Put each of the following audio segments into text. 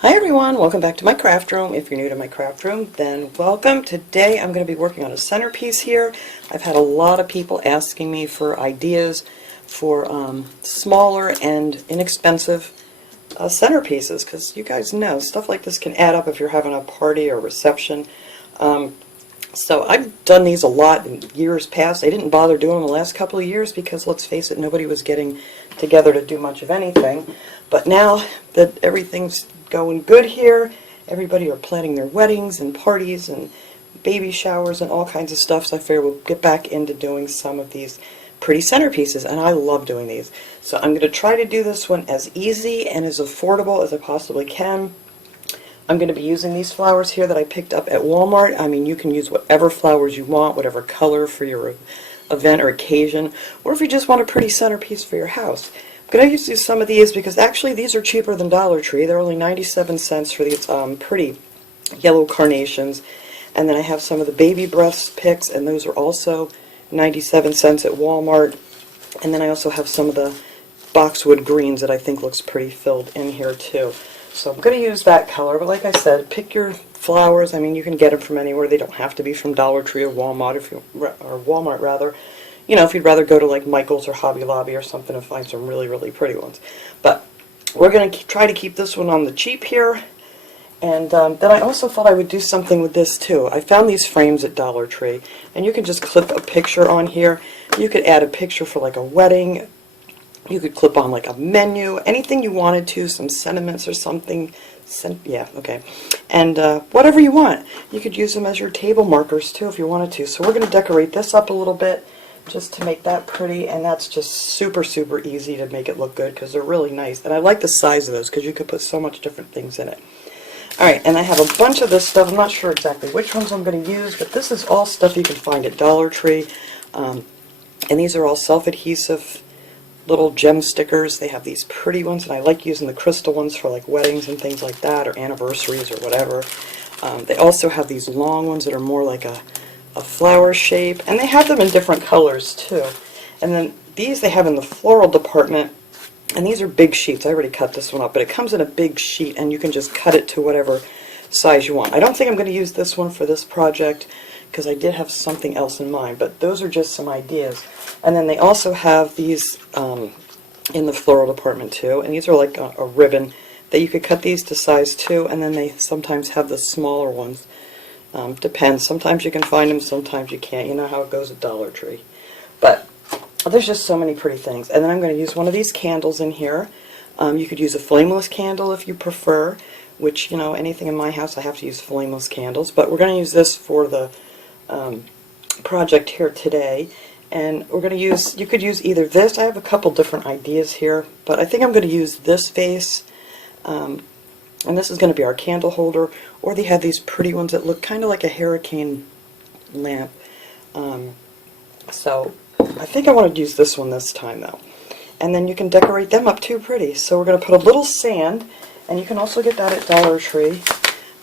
Hi everyone, welcome back to my craft room. If you're new to my craft room, then welcome. Today I'm going to be working on a centerpiece here. I've had a lot of people asking me for ideas for smaller and inexpensive centerpieces, because you guys know stuff like this can add up if you're having a party or reception. So I've done these a lot in years past. I didn't bother doing them the last couple of years because, let's face it, nobody was getting together to do much of anything. But now that everything's going good here, everybody are planning their weddings and parties and baby showers and all kinds of stuff, so I figure we'll get back into doing some of these pretty centerpieces, and I love doing these. So I'm going to try to do this one as easy and as affordable as I possibly can. I'm going to be using these flowers here that I picked up at Walmart. I mean, you can use whatever flowers you want, whatever color for your event or occasion, or if you just want a pretty centerpiece for your house. I'm going to use some of these because actually these are cheaper than Dollar Tree. They're only 97 cents for these pretty yellow carnations. And then I have some of the baby breaths picks, and those are also 97 cents at Walmart. And then I also have some of the boxwood greens that I think looks pretty filled in here too. So I'm going to use that color, but like I said, pick your flowers. I mean, you can get them from anywhere. They don't have to be from Dollar Tree or Walmart, rather. You know, if you'd rather go to like Michael's or Hobby Lobby or something and find some really, really pretty ones. But we're going to try to keep this one on the cheap here. And then I also thought I would do something with this too. I found these frames at Dollar Tree, and you can just clip a picture on here. You could add a picture for like a wedding. You could clip on like a menu, anything you wanted to, some sentiments or something. Yeah, okay. And whatever you want. You could use them as your table markers too if you wanted to. So we're going to decorate this up a little bit just to make that pretty, and that's just super, super easy to make it look good because they're really nice. And I like the size of those because you could put so much different things in it. Alright, and I have a bunch of this stuff. I'm not sure exactly which ones I'm going to use, but this is all stuff you can find at Dollar Tree. And these are all self-adhesive little gem stickers. They have these pretty ones, and I like using the crystal ones for like weddings and things like that, or anniversaries or whatever. They also have these long ones that are more like a flower shape, and they have them in different colors too. And then these they have in the floral department, and these are big sheets. I already cut this one up, but it comes in a big sheet, and you can just cut it to whatever size you want. I don't think I'm going to use this one for this project because I did have something else in mind, but those are just some ideas. And then they also have these in the floral department too, and these are like a ribbon that you could cut these to size 2, and then they sometimes have the smaller ones. Depends. Sometimes you can find them, sometimes you can't. You know how it goes at Dollar Tree. But there's just so many pretty things. And then I'm going to use one of these candles in here. You could use a flameless candle if you prefer, which, you know, anything in my house I have to use flameless candles. But we're going to use this for the project here today. And we're going to use, you could use either this. I have a couple different ideas here, but I think I'm going to use this vase. And this is going to be our candle holder, or they have these pretty ones that look kind of like a hurricane lamp. So I think I want to use this one this time though. And then you can decorate them up too pretty. So we're going to put a little sand, and you can also get that at Dollar Tree.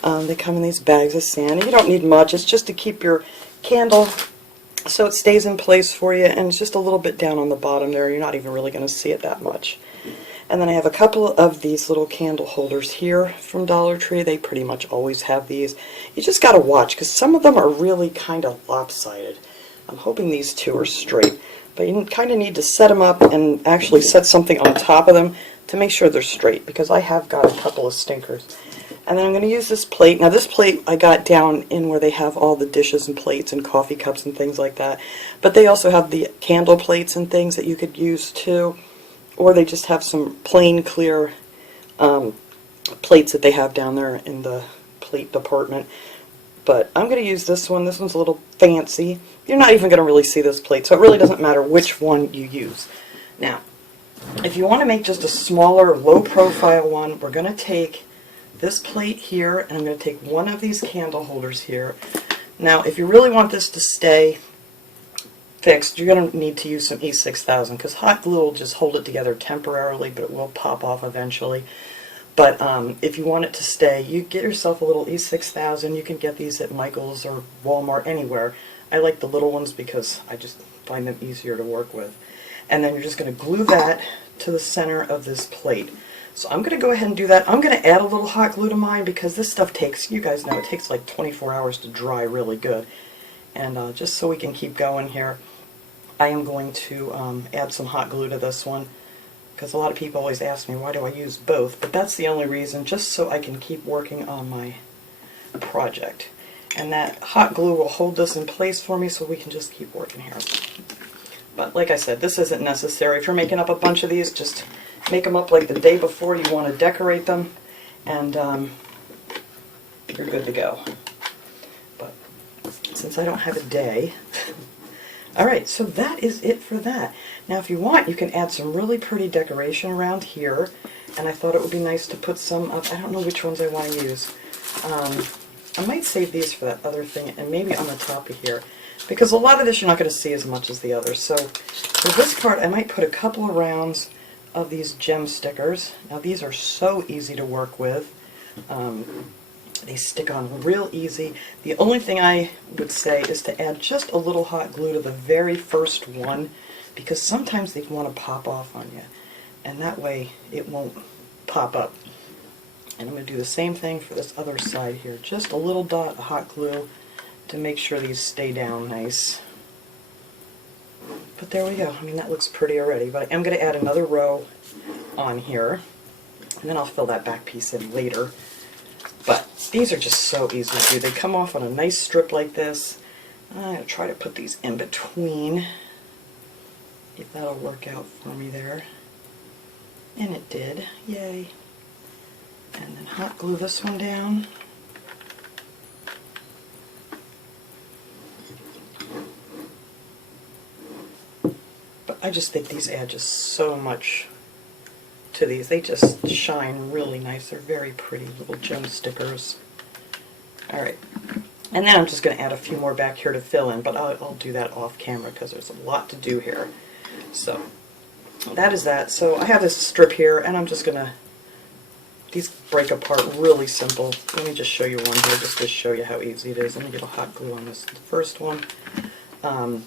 They come in these bags of sand, and you don't need much. It's just to keep your candle so it stays in place for you, and it's just a little bit down on the bottom there. You're not even really going to see it that much. And then I have a couple of these little candle holders here from Dollar Tree. They pretty much always have these. You just got to watch because some of them are really kind of lopsided. I'm hoping these two are straight. But you kind of need to set them up and actually set something on top of them to make sure they're straight, because I have got a couple of stinkers. And then I'm going to use this plate. Now this plate I got down in where they have all the dishes and plates and coffee cups and things like that. But they also have the candle plates and things that you could use too. Or they just have some plain clear plates that they have down there in the plate department. But I'm going to use this one. This one's a little fancy. You're not even going to really see this plate, so it really doesn't matter which one you use. Now, if you want to make just a smaller, low-profile one, we're going to take this plate here, and I'm going to take one of these candle holders here. Now, if you really want this to stay fixed, you're going to need to use some E6000, because hot glue will just hold it together temporarily, but it will pop off eventually. But if you want it to stay, you get yourself a little E6000. You can get these at Michael's or Walmart, anywhere. I like the little ones because I just find them easier to work with. And then you're just going to glue that to the center of this plate. So I'm going to go ahead and do that. I'm going to add a little hot glue to mine because this stuff takes, you guys know, it takes like 24 hours to dry really good. And just so we can keep going here, I am going to add some hot glue to this one, because a lot of people always ask me why do I use both, but that's the only reason, just so I can keep working on my project. And that hot glue will hold this in place for me so we can just keep working here. But like I said, this isn't necessary. If you're making up a bunch of these, just make them up like the day before you want to decorate them, and you're good to go. But since I don't have a day, alright, so that is it for that. Now if you want, you can add some really pretty decoration around here, and I thought it would be nice to put some up. I don't know which ones I want to use. I might save these for that other thing, and maybe on the top of here, because a lot of this you're not going to see as much as the others. So for this part, I might put a couple of rounds of these gem stickers. Now these are so easy to work with. They stick on real easy. The only thing I would say is to add just a little hot glue to the very first one, because sometimes they want to pop off on you, and that way it won't pop up. And I'm going to do the same thing for this other side here. Just a little dot of hot glue to make sure these stay down nice. But there we go. I mean, that looks pretty already. But I am going to add another row on here, and then I'll fill that back piece in later. But these are just so easy to do. They come off on a nice strip like this. I'm going to try to put these in between, if that'll work out for me there. And it did. Yay. And then hot glue this one down. But I just think these add just so much to these. They just shine really nice. They're very pretty little gem stickers. Alright. And then I'm just going to add a few more back here to fill in, but I'll do that off camera because there's a lot to do here. So that is that. So I have this strip here, and I'm just going to, these break apart really simple. Let me just show you one here just to show you how easy it is. Let me get a hot glue on this first one. And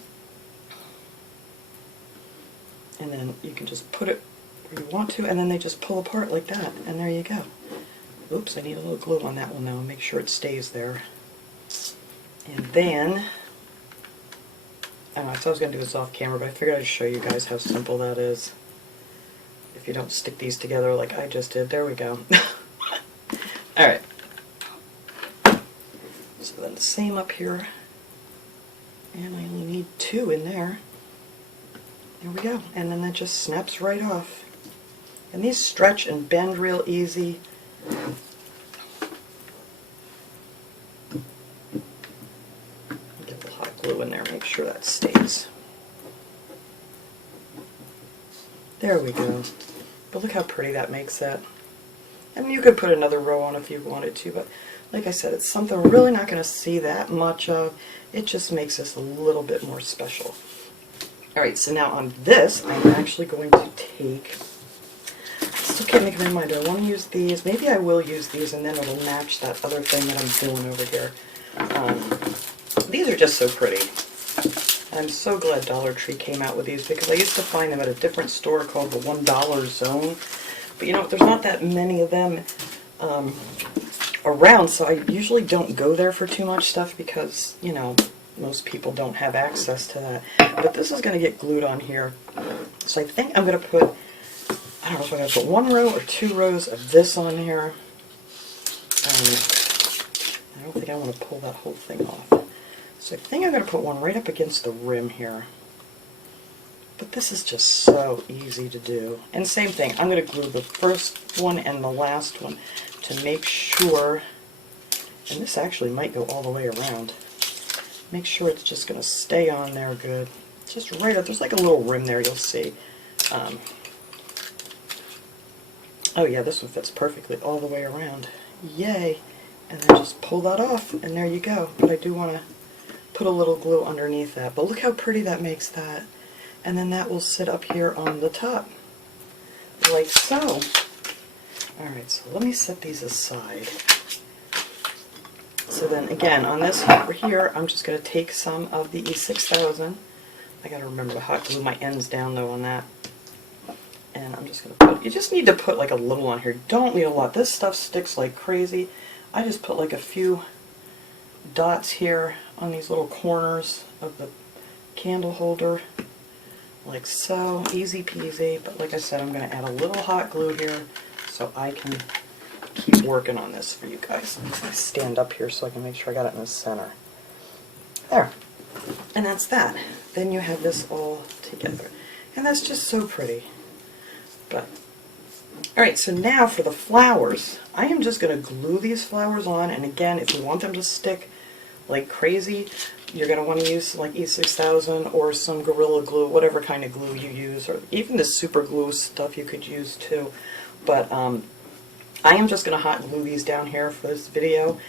then you can just put it where you want to, and then they just pull apart like that, and there you go. Oops, I need a little glue on that one now, make sure it stays there. And then, I thought I was going to do this off camera, but I figured I'd show you guys how simple that is. If you don't stick these together like I just did. There we go. Alright. So then the same up here. And I only need 2 in there. There we go. And then that just snaps right off. And these stretch and bend real easy. Get the hot glue in there, make sure that stays. There we go. But look how pretty that makes that. And you could put another row on if you wanted to, but like I said, it's something we're really not going to see that much of. It just makes this a little bit more special. Alright, so now on this, I'm actually going to take, I still can't make up my mind, do I want to use these? Maybe I will use these, and then it'll match that other thing that I'm doing over here. These are just so pretty. I'm so glad Dollar Tree came out with these, because I used to find them at a different store called the $1 Zone. But you know, there's not that many of them around, so I usually don't go there for too much stuff because, you know, most people don't have access to that. But this is going to get glued on here. So I think I'm going to put, I don't know if I'm going to put 1 row or 2 rows of this on here. I don't think I want to pull that whole thing off. So I think I'm going to put one right up against the rim here. But this is just so easy to do. And same thing, I'm going to glue the first one and the last one to make sure, and this actually might go all the way around, make sure it's just going to stay on there good. Just right up, there's like a little rim there, you'll see. Oh yeah, this one fits perfectly all the way around. Yay! And then just pull that off, and there you go. But I do want to put a little glue underneath that. But look how pretty that makes that. And then that will sit up here on the top, like so. Alright, so let me set these aside. So then again, on this over here, I'm just going to take some of the E6000. I got to remember to hot glue my ends down though on that. And I'm just going to put, you just need to put like a little on here. Don't need a lot. This stuff sticks like crazy. I just put like a few dots here on these little corners of the candle holder, like so. Easy peasy. But like I said, I'm going to add a little hot glue here so I can keep working on this for you guys. I'm going to stand up here so I can make sure I got it in the center. There. And that's that. Then you have this all together. And that's just so pretty. But, alright, so now for the flowers. I am just going to glue these flowers on, and again, if you want them to stick like crazy, you're going to want to use like E6000 or some Gorilla Glue, whatever kind of glue you use, or even the super glue stuff you could use too. But I am just going to hot glue these down here for this video.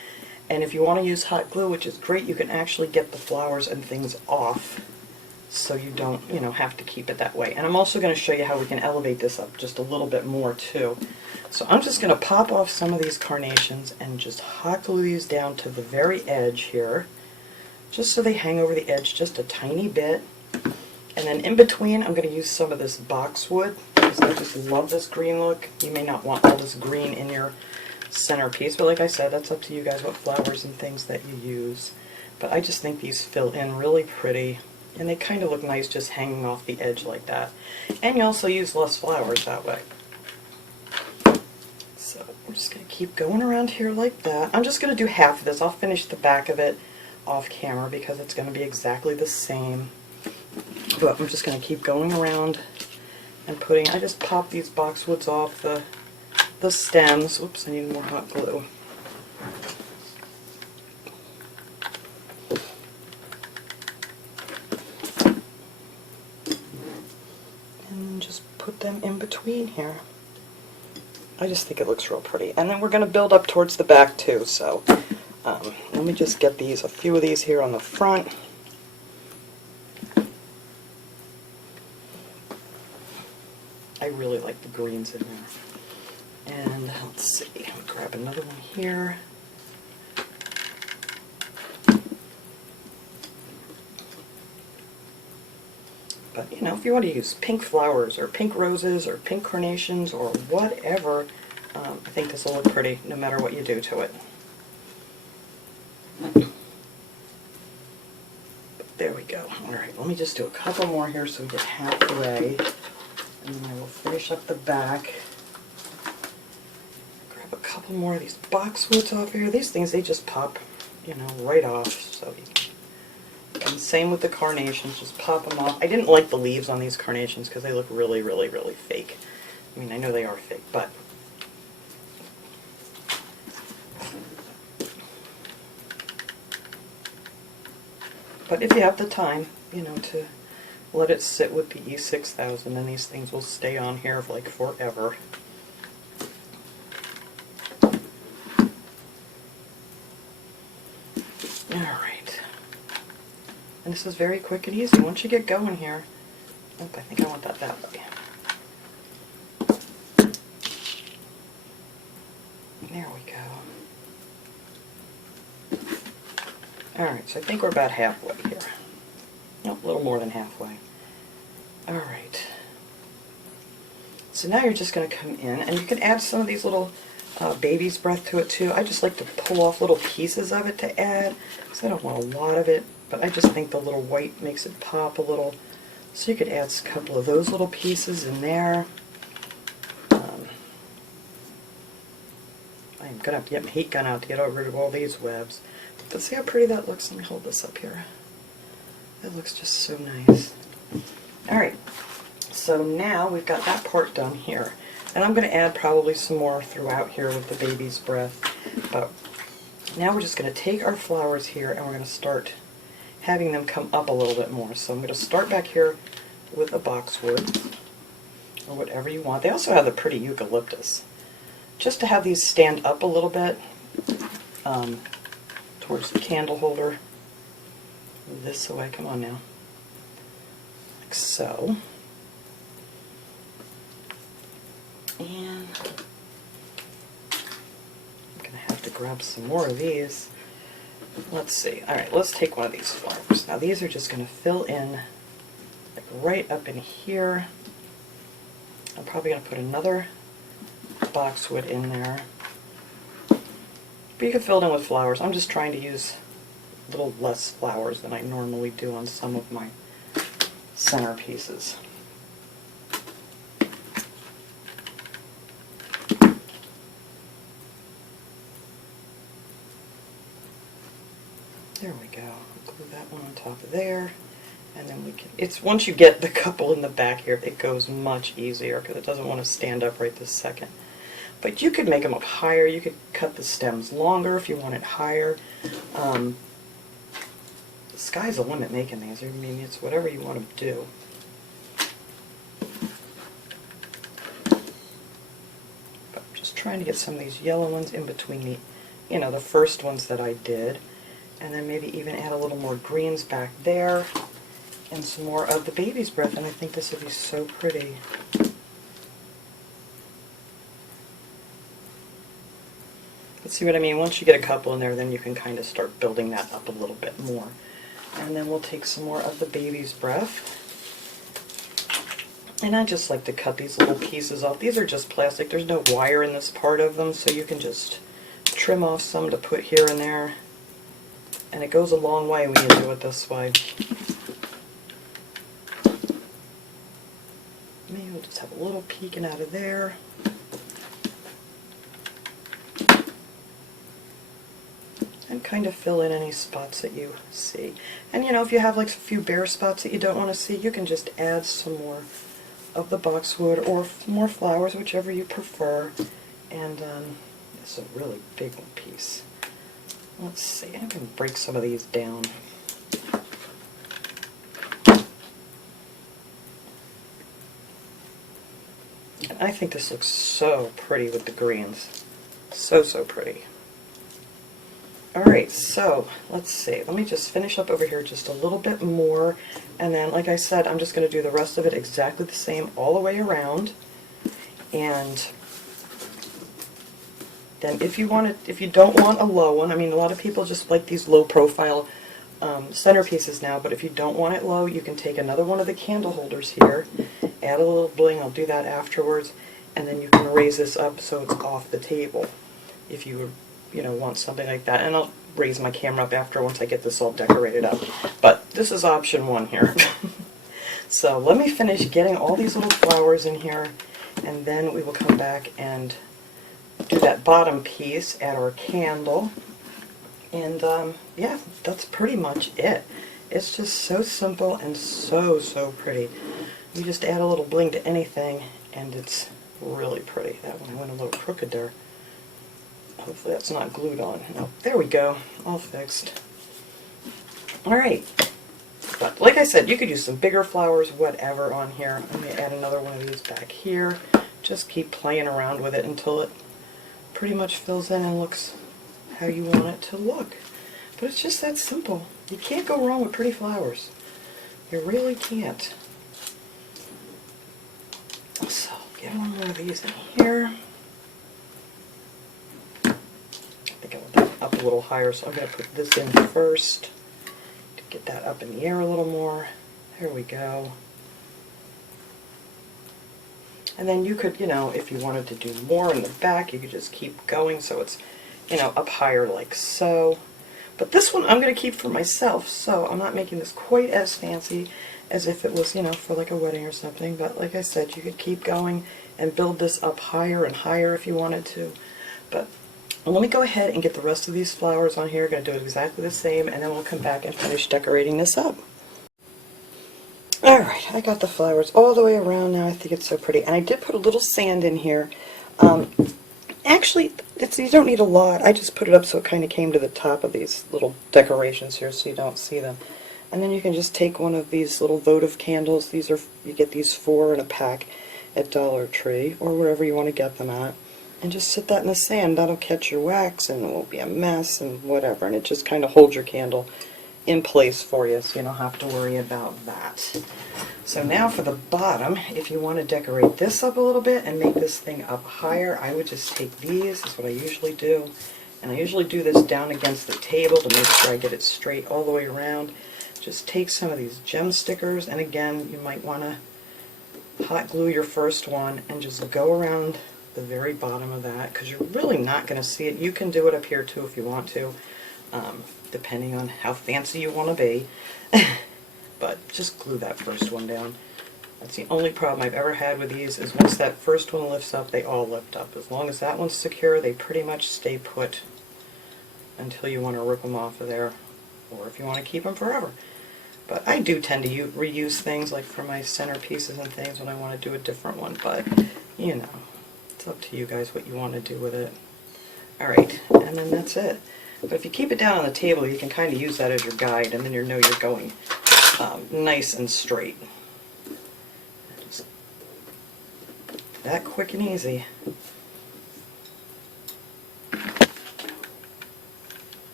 And if you want to use hot glue, which is great, you can actually get the flowers and things off so you don't, you know, have to keep it that way. And I'm also going to show you how we can elevate this up just a little bit more too. So I'm just going to pop off some of these carnations and just hot glue these down to the very edge here, just so they hang over the edge just a tiny bit. And then in between, I'm going to use some of this boxwood, because I just love this green look. You may not want all this green in your centerpiece, but like I said, that's up to you guys what flowers and things that you use. But I just think these fill in really pretty, and they kind of look nice just hanging off the edge like that. And you also use less flowers that way. So we're just going to keep going around here like that. I'm just going to do half of this. I'll finish the back of it off camera because it's going to be exactly the same. But I'm just going to keep going around and putting, I just pop these boxwoods off the stems. Oops, I need more hot glue. And just put them in between here. I just think it looks real pretty. And then we're going to build up towards the back too, so let me just get these, a few of these here on the front. I really like the greens in there. And let's see, I'll grab another one here. But you know, if you want to use pink flowers or pink roses or pink carnations or whatever, I think this will look pretty no matter what you do to it. But there we go. Alright, let me just do a couple more here so we get halfway. And then I will finish up the back. Grab a couple more of these boxwoods off here. These things, they just pop, you know, right off. So, and same with the carnations, just pop them off. I didn't like the leaves on these carnations because they look really, really, really fake. I mean, I know they are fake, but if you have the time, you know, to let it sit with the E6000, and these things will stay on here for like forever. Alright. And this is very quick and easy. Once you get going here, oh, I think I want that way. There we go. Alright, so I think we're about halfway here. Nope, a little more than halfway. Alright. So now you're just going to come in, and you can add some of these little baby's breath to it too. I just like to pull off little pieces of it to add, because I don't want a lot of it, but I just think the little white makes it pop a little. So you could add a couple of those little pieces in there. I'm going to have to get my heat gun out to get rid of all these webs. But see how pretty that looks? Let me hold this up here. That looks just so nice. Alright, so now we've got that part done here. And I'm going to add probably some more throughout here with the baby's breath. But now we're just going to take our flowers here and we're going to start having them come up a little bit more. So I'm going to start back here with a boxwood, or whatever you want. They also have the pretty eucalyptus. Just to have these stand up a little bit towards the candle holder. This way, come on now. Like so. And I'm going to have to grab some more of these. Let's see. Alright, let's take one of these flowers. Now these are just going to fill in like right up in here. I'm probably going to put another boxwood in there. But you can fill it in with flowers. I'm just trying to use a little less flowers than I normally do on some of my centerpieces. There we go. Glue that one on top of there. And then we can, it's once you get the couple in the back here, it goes much easier because it doesn't want to stand up right this second. But you could make them up higher. You could cut the stems longer if you want it higher. The sky's the limit making these. I mean, it's whatever you want to do. But I'm just trying to get some of these yellow ones in between the, you know, the first ones that I did. And then maybe even add a little more greens back there. And some more of the baby's breath, and I think this would be so pretty. Let's see what I mean. Once you get a couple in there, then you can kind of start building that up a little bit more. And then we'll take some more of the baby's breath. And I just like to cut these little pieces off. These are just plastic. There's no wire in this part of them, so you can just trim off some to put here and there. And it goes a long way when you do it this way. Maybe we'll just have a little peeking out of there. And kind of fill in any spots that you see. And you know, if you have like a few bare spots that you don't want to see, you can just add some more of the boxwood or more flowers, whichever you prefer. And it's a really big one piece. Let's see, I'm going to break some of these down. And I think this looks so pretty with the greens. So, so pretty. Alright, so let's see. Let me just finish up over here just a little bit more. And then, like I said, I'm just going to do the rest of it exactly the same all the way around. And then if you don't want a low one, I mean, a lot of people just like these low profile centerpieces now, but if you don't want it low, you can take another one of the candle holders here, add a little bling, I'll do that afterwards, and then you can raise this up so it's off the table if you want something like that. And I'll raise my camera up after once I get this all decorated up. But this is option one here. So let me finish getting all these little flowers in here, and then we will come back and do that bottom piece, add our candle, and yeah, that's pretty much it. It's just so simple and so, so pretty. You just add a little bling to anything, and it's really pretty. That one went a little crooked there. Hopefully that's not glued on. No, there we go, all fixed. Alright, but like I said, you could use some bigger flowers, whatever, on here. I'm going to add another one of these back here. Just keep playing around with it until it pretty much fills in and looks how you want it to look. But it's just that simple. You can't go wrong with pretty flowers. You really can't. So, get one more of these in here. I think I want that up a little higher, so I'm going to put this in first to get that up in the air a little more. There we go. And then you could, if you wanted to do more in the back, you could just keep going so it's, up higher like so. But this one I'm going to keep for myself, so I'm not making this quite as fancy as if it was, for like a wedding or something. But like I said, you could keep going and build this up higher and higher if you wanted to. But let me go ahead and get the rest of these flowers on here. I'm going to do it exactly the same, and then we'll come back and finish decorating this up. Alright, I got the flowers all the way around now. I think it's so pretty. And I did put a little sand in here. Actually, you don't need a lot. I just put it up so it kind of came to the top of these little decorations here so you don't see them. And then you can just take one of these little votive candles. You get these 4 in a pack at Dollar Tree or wherever you want to get them at. And just sit that in the sand. That'll catch your wax and it won't be a mess and whatever. And it just kind of holds your candle in place for you, so you don't have to worry about that. So now for the bottom, if you want to decorate this up a little bit and make this thing up higher, I would just take these. That's what I usually do. And I usually do this down against the table to make sure I get it straight all the way around. Just take some of these gem stickers, and again, you might want to hot glue your first one and just go around the very bottom of that, because you're really not going to see it. You can do it up here too if you want to, depending on how fancy you want to be. But just glue that first one down. That's the only problem I've ever had with these, is once that first one lifts up, they all lift up. As long as that one's secure, they pretty much stay put until you want to rip them off of there, or if you want to keep them forever. But I do tend to reuse things, like for my centerpieces and things, when I want to do a different one, but you know, it's up to you guys what you want to do with it. Alright, and then that's it. But if you keep it down on the table, you can kind of use that as your guide, and then you know you're going nice and straight. Just that quick and easy.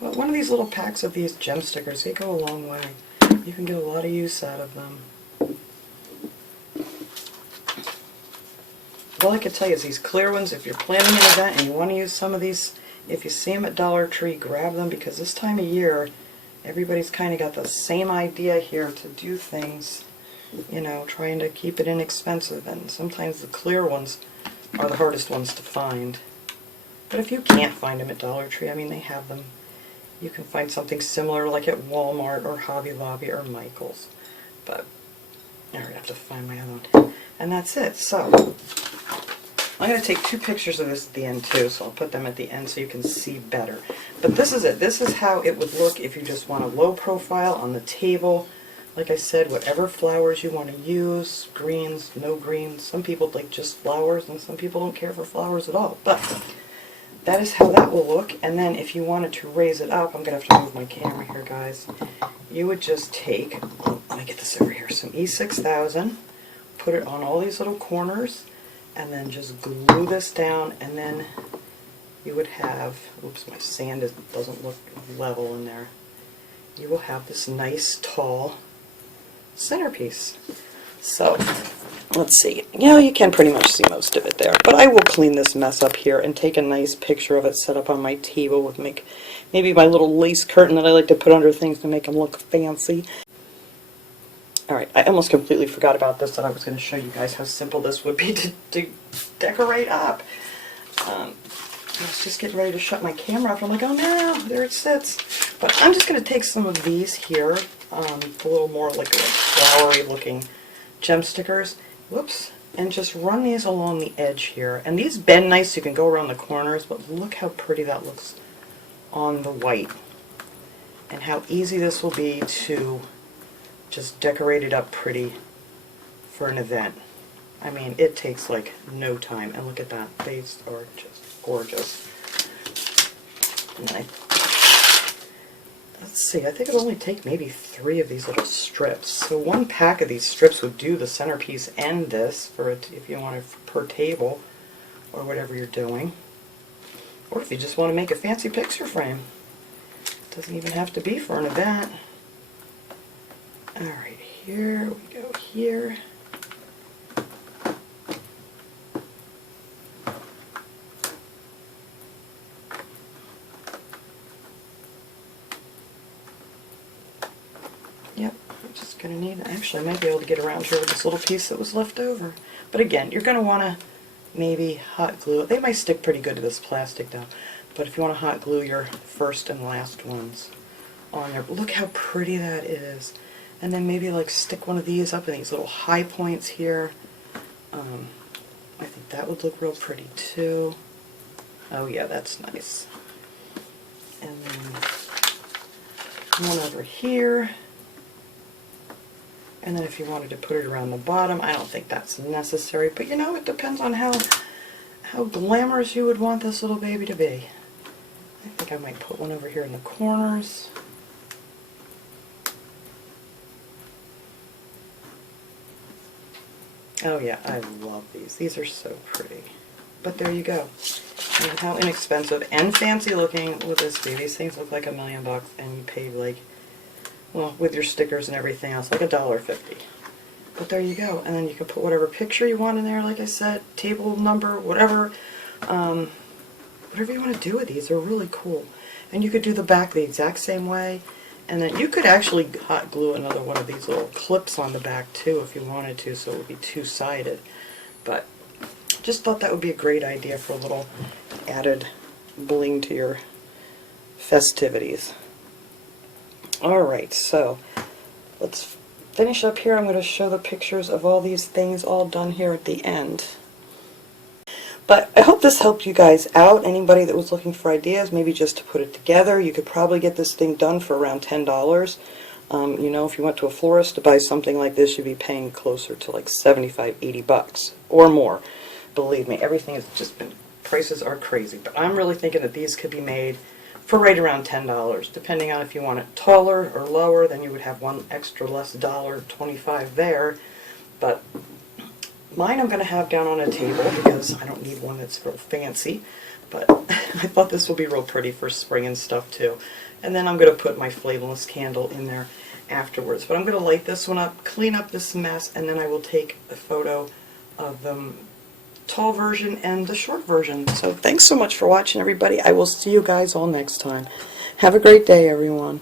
But one of these little packs of these gem stickers, they go a long way. You can get a lot of use out of them. All I can tell you is these clear ones, if you're planning an event and you want to use some of these, if you see them at Dollar Tree, grab them, because this time of year, everybody's kind of got the same idea here to do things, you know, trying to keep it inexpensive, and sometimes the clear ones are the hardest ones to find. But if you can't find them at Dollar Tree, I mean, they have them. You can find something similar like at Walmart or Hobby Lobby or Michael's. But I already have to find my other one. And that's it. So I'm going to take 2 pictures of this at the end too, so I'll put them at the end so you can see better. But this is it. This is how it would look if you just want a low profile on the table. Like I said, whatever flowers you want to use, greens, no greens. Some people like just flowers, and some people don't care for flowers at all. But that is how that will look. And then if you wanted to raise it up, I'm going to have to move my camera here, guys. You would just take, let me get this over here, some E6000, put it on all these little corners, and then just glue this down, and then you would have, oops, my sand doesn't look level in there. You will have this nice, tall centerpiece. So, let's see. You know, you can pretty much see most of it there, but I will clean this mess up here and take a nice picture of it set up on my table with maybe my little lace curtain that I like to put under things to make them look fancy. Alright, I almost completely forgot about this, that I was going to show you guys how simple this would be to decorate up. I was just getting ready to shut my camera off, and I'm like, oh no, there it sits. But I'm just going to take some of these here, a little more like flowery looking gem stickers, whoops, and just run these along the edge here. And these bend nice, so you can go around the corners, but look how pretty that looks on the white. And how easy this will be to just decorate it up pretty for an event. I mean, it takes like no time, and look at that, they are just gorgeous. And let's see, I think it'll only take maybe 3 of these little strips. So 1 pack of these strips would do the centerpiece and this, for it, if you want it per table, or whatever you're doing. Or if you just want to make a fancy picture frame. It doesn't even have to be for an event. Alright, here we go here. Yep, I'm just going to need, actually I might be able to get around here with this little piece that was left over. But again, you're going to want to maybe hot glue it. They might stick pretty good to this plastic though. But if you want to hot glue your first and last ones on there. But look how pretty that is. And then maybe like stick one of these up in these little high points here. I think that would look real pretty too. Oh yeah, that's nice. And then one over here. And then if you wanted to put it around the bottom, I don't think that's necessary, but you know, it depends on how glamorous you would want this little baby to be. I think I might put one over here in the corners. Oh yeah, I love these. These are so pretty. But there you go. And how inexpensive and fancy looking would this be? These things look like $1 million, and you pay like, well, with your stickers and everything else, like $1.50. But there you go. And then you can put whatever picture you want in there, like I said, table number, whatever. whatever you want to do with these. They're really cool. And you could do the back the exact same way. And then you could actually hot glue another one of these little clips on the back too if you wanted to, so it would be two-sided. But just thought that would be a great idea for a little added bling to your festivities. Alright, so let's finish up here. I'm going to show the pictures of all these things all done here at the end. But I hope this helped you guys out. Anybody that was looking for ideas, maybe just to put it together, you could probably get this thing done for around $10. You know, if you went to a florist to buy something like this, you'd be paying closer to like 75, 80 bucks or more. Believe me, everything has just been, prices are crazy. But I'm really thinking that these could be made for right around $10, depending on if you want it taller or lower. Then you would have one extra less $1.25 there. But mine I'm going to have down on a table because I don't need one that's real fancy, but I thought this would be real pretty for spring and stuff too. And then I'm going to put my flameless candle in there afterwards. But I'm going to light this one up, clean up this mess, and then I will take a photo of the tall version and the short version. So thanks so much for watching, everybody. I will see you guys all next time. Have a great day, everyone.